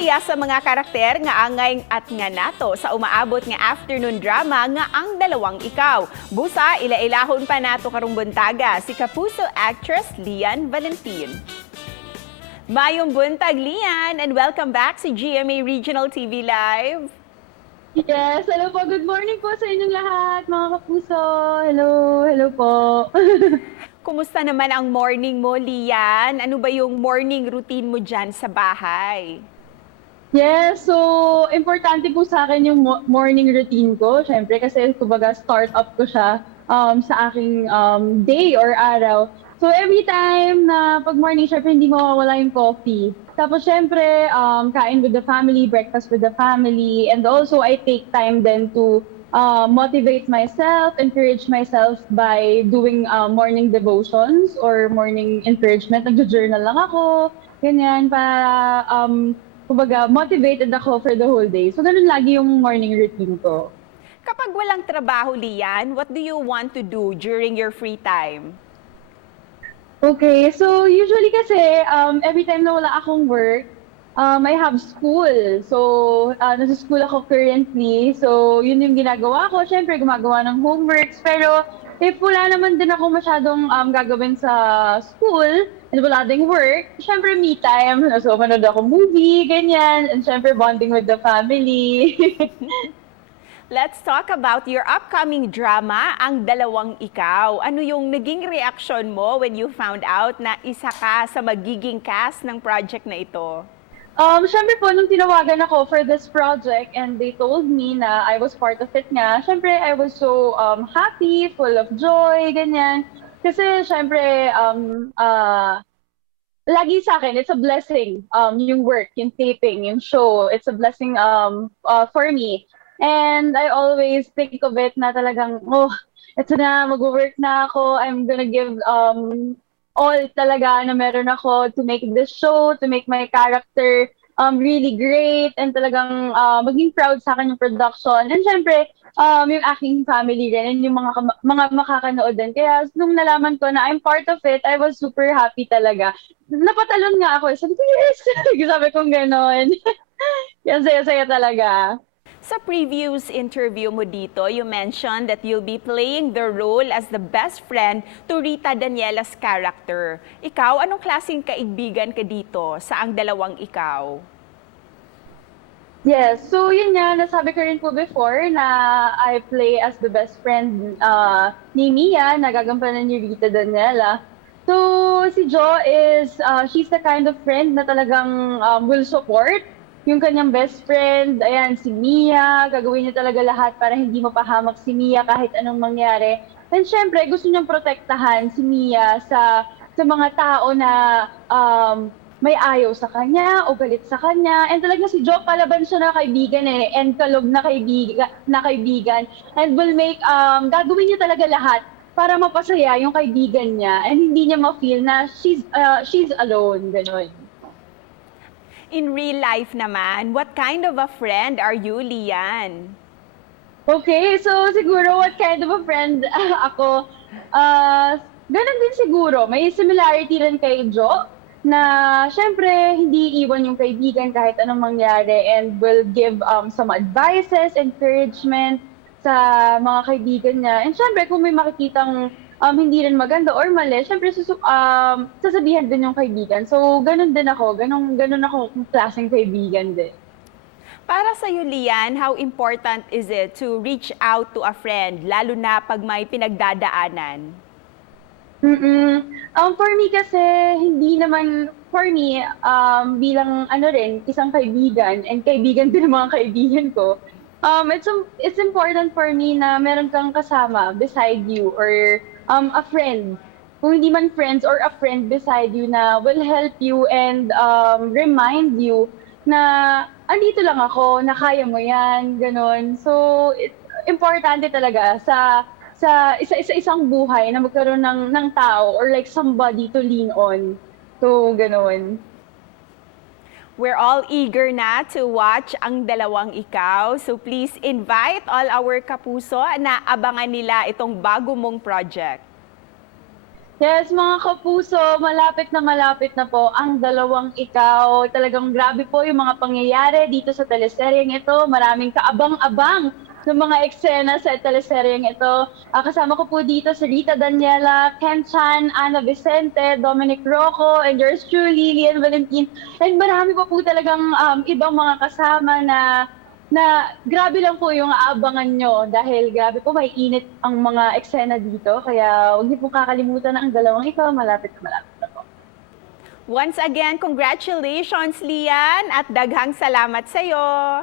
siya sa mga karakter nga angay at nga nato sa umaabot nga afternoon drama nga Ang Dalawang Ikaw. Busa, ila-ilahon pa nato karong buntaga si Kapuso actress Lianne Valentin. Mayong buntag, Lianne, and welcome back sa GMA Regional TV Live. Yes, hello po. Good morning po sa inyong lahat, mga kapuso. Hello, hello po. Kumusta naman ang morning mo, Lianne? Ano ba yung morning routine mo dyan sa bahay? Yes, so importante po sa akin yung morning routine ko. Siyempre kasi kumbaga start up ko siya sa aking day or araw. So every time na pag morning, syempre hindi mawawala yung coffee. Tapos syempre, kain with the family, breakfast with the family. And also I take time then to motivate myself, encourage myself by doing morning devotions or morning encouragement. Nagjo-journal lang ako, ganyan, para kumbaga motivated ako for the whole day. So ganun lagi yung morning routine ko. Kapag walang trabaho, Lianne, what do you want to do during your free time? Okay, so usually kasi every time na wala akong work, I have school. So, nasa school ako currently. So, yun yung ginagawa ko. Siyempre, gumagawa ng homeworks. Pero, if wala naman din ako masyadong gagawin sa school, and wala ding work, siyempre, me time. So, manood ako movie, ganyan. And siyempre, bonding with the family. Let's talk about your upcoming drama, Ang Dalawang Ikaw. Ano yung naging reaction mo when you found out na isa ka sa magiging cast ng project na ito? Siyempre po, nung tinawagan ako for this project and they told me na I was part of it nga, siyempre I was so happy, full of joy, ganyan. Kasi siyempre, lagi sa akin, it's a blessing, yung work, yung taping, yung show, it's a blessing for me. And I always think of it na talagang, oh, ito na, mag-work na ako, I'm gonna give all talaga na meron ako to make this show, to make my character really great, and talagang maging proud sa akin yung production. And syempre, yung aking family rin, and yung mga makakanood din. Kaya nung nalaman ko na I'm part of it, I was super happy talaga. Napatalon nga ako, sabi ko, yes! Sabi kong ganon. Yan, saya-saya talaga. Sa previous interview mo dito, you mentioned that you'll be playing the role as the best friend to Rita Daniela's character. Ikaw, anong klaseng kaibigan ka dito sa Ang Dalawang Ikaw? Yes, so yun nga, nasabi ko rin po before na I play as the best friend ni Mia, na gagampanan ni Rita Daniela. So si Jo is, she's the kind of friend na talagang will support yung kanyang best friend. Ayan, si Mia, gagawin niya talaga lahat para hindi mapahamak si Mia kahit anong mangyari. And syempre, gusto niyang protektahan si Mia sa mga tao na may ayaw sa kanya o galit sa kanya. And talaga si Jo, palaban siya na kaibigan and kalog na kaibigan. And will make, gagawin niya talaga lahat para mapasaya yung kaibigan niya and hindi niya ma-feel na she's alone, gano'n. In real life naman, what kind of a friend are you, Lianne? Okay, so siguro what kind of a friend ako? Ganun din siguro. May similarity rin kay Jo na syempre hindi iwan yung kaibigan kahit anong mangyari and will give some advices, encouragement sa mga kaibigan niya. And syempre kung may makikitang hindi rin maganda or mali, syempre sasabihan din yung kaibigan. So ganun din ako, ganun ako klaseng kaibigan din. Para sa iyo, Lianne, how important is it to reach out to a friend, lalo na pag may pinagdadaanan? For me kasi, hindi naman, for me, bilang isang kaibigan, and kaibigan din ng mga kaibigan ko, it's important for me na meron kang kasama beside you or a friend. Kung hindi man friends or a friend beside you na will help you and remind you na andito lang ako, na kaya mo yan, ganon. So, importante talaga sa isang buhay na magkaroon ng tao or like somebody to lean on. So, ganon. We're all eager na to watch Ang Dalawang Ikaw. So please invite all our kapuso na abangan nila itong bago mong project. Yes, mga kapuso, malapit na po ang Dalawang Ikaw. Talagang grabe po yung mga pangyayari dito sa teleseryeng ito. Maraming kaabang-abang ng mga eksena sa teleseryeng ito. Kasama ko po dito si Rita Daniela, Ken Chan, Ana Vicente, Dominic Rocco, and yours truly, Lianne Valentin. And marami po talagang ibang mga kasama na grabe lang po yung aabangan nyo dahil grabe po may init ang mga eksena dito. Kaya huwag niyo po kakalimutan na ang Dalawang Ikaw, malapit na po. Once again, congratulations, Lian, at daghang salamat sa'yo.